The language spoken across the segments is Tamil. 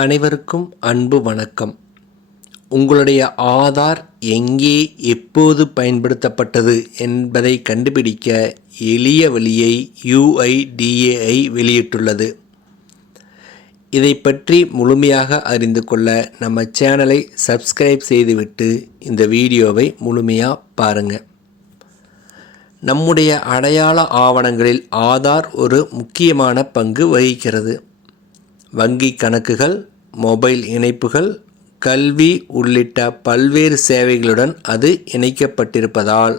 அனைவருக்கும் அன்பு வணக்கம். உங்களுடைய ஆதார் எங்கே எப்போது பயன்படுத்தப்பட்டது என்பதை கண்டுபிடிக்க எளிய வழியை UIDAI வெளியிட்டுள்ளது. இதை பற்றி முழுமையாக அறிந்து கொள்ள நம்ம சேனலை சப்ஸ்கிரைப் செய்துவிட்டு இந்த வீடியோவை முழுமையாக பாருங்கள். நம்முடைய அடையாள ஆவணங்களில் ஆதார் ஒரு முக்கியமான பங்கு வகிக்கிறது. வங்கி கணக்குகள், மொபைல் இணைப்புகள், கல்வி உள்ளிட்ட பல்வேறு சேவைகளுடன் அது இணைக்கப்பட்டிருப்பதால்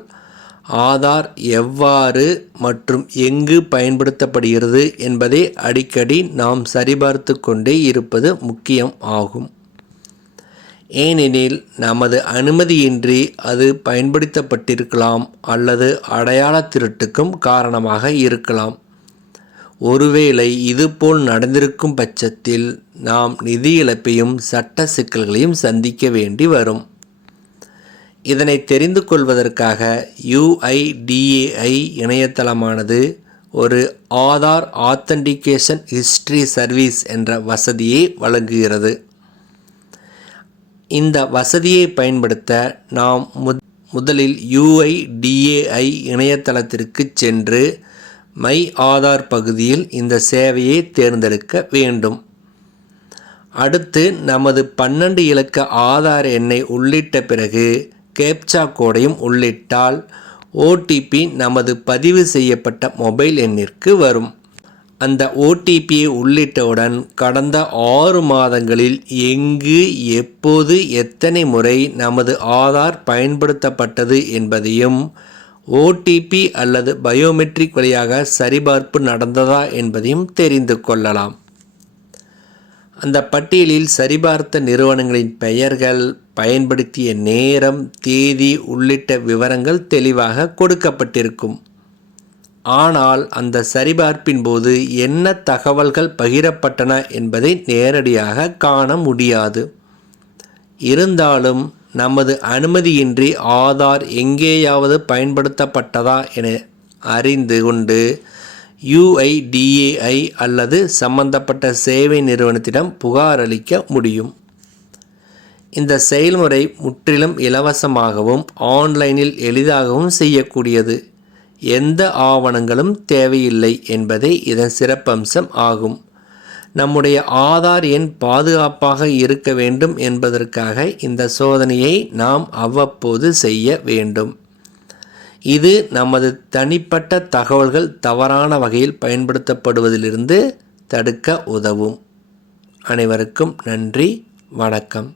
ஆதார் எவ்வாறு மற்றும் எங்கு பயன்படுத்தப்படுகிறது என்பதை அடிக்கடி நாம் சரிபார்த்து கொண்டே இருப்பது முக்கியம் ஆகும். ஏனெனில் நமது அனுமதியின்றி அது பயன்படுத்தப்பட்டிருக்கலாம் அல்லது அடையாள திருட்டுக்கும் காரணமாக இருக்கலாம். ஒருவேளை இதுபோல் நடந்திருக்கும் பட்சத்தில் நாம் நிதி இழப்பையும் சட்ட சிக்கல்களையும் சந்திக்க வேண்டி வரும். இதனை தெரிந்து கொள்வதற்காக UIDAI இணையதளமானது ஒரு ஆதார் ஆத்தென்டிகேஷன் ஹிஸ்டரி சர்வீஸ் என்ற வசதியை வழங்குகிறது. இந்த வசதியை பயன்படுத்த நாம் முதலில் UIDAI இணையதளத்திற்கு சென்று மை ஆதார் பகுதியில் இந்த சேவையை தேர்ந்தெடுக்க வேண்டும். அடுத்து நமது 12 இலக்க ஆதார் எண்ணை உள்ளிட்ட பிறகு கேப்சா கோடையும் உள்ளிட்டால் OTP நமது பதிவு செய்யப்பட்ட மொபைல் எண்ணிற்கு வரும். அந்த OTPயை உள்ளிட்டவுடன் கடந்த 6 மாதங்களில் எங்கு எப்போது எத்தனை முறை நமது ஆதார் பயன்படுத்தப்பட்டது என்பதையும் OTP அல்லது பயோமெட்ரிக் வழியாக சரிபார்ப்பு நடந்ததா என்பதையும் தெரிந்து கொள்ளலாம். அந்த பட்டியலில் சரிபார்த்த நிறுவனங்களின் பெயர்கள், பயன்படுத்திய நேரம், தேதி உள்ளிட்ட விவரங்கள் தெளிவாக கொடுக்கப்பட்டிருக்கும். ஆனால் அந்த சரிபார்ப்பின் போது என்ன தகவல்கள் பகிரப்பட்டன என்பதை நேரடியாக காண முடியாது. இருந்தாலும் நமது அனுமதியின்றி ஆதார் எங்கேயாவது பயன்படுத்தப்பட்டதா என அறிந்து கொண்டு UIDAI அல்லது சம்பந்தப்பட்ட சேவை நிறுவனத்திடம் புகார் அளிக்க முடியும். இந்த செயல்முறை முற்றிலும் இலவசமாகவும் ஆன்லைனில் எளிதாகவும் செய்யக்கூடியது. எந்த ஆவணங்களும் தேவையில்லை என்பதே இதன் சிறப்பம்சம் ஆகும். நம்முடைய ஆதார் எண் பாதுகாப்பாக இருக்க வேண்டும் என்பதற்காக இந்த சோதனையை நாம் அவ்வப்போது செய்ய வேண்டும். இது நமது தனிப்பட்ட தகவல்கள் தவறான வகையில் பயன்படுத்தப்படுவதிலிருந்து தடுக்க உதவும். அனைவருக்கும் நன்றி, வணக்கம்.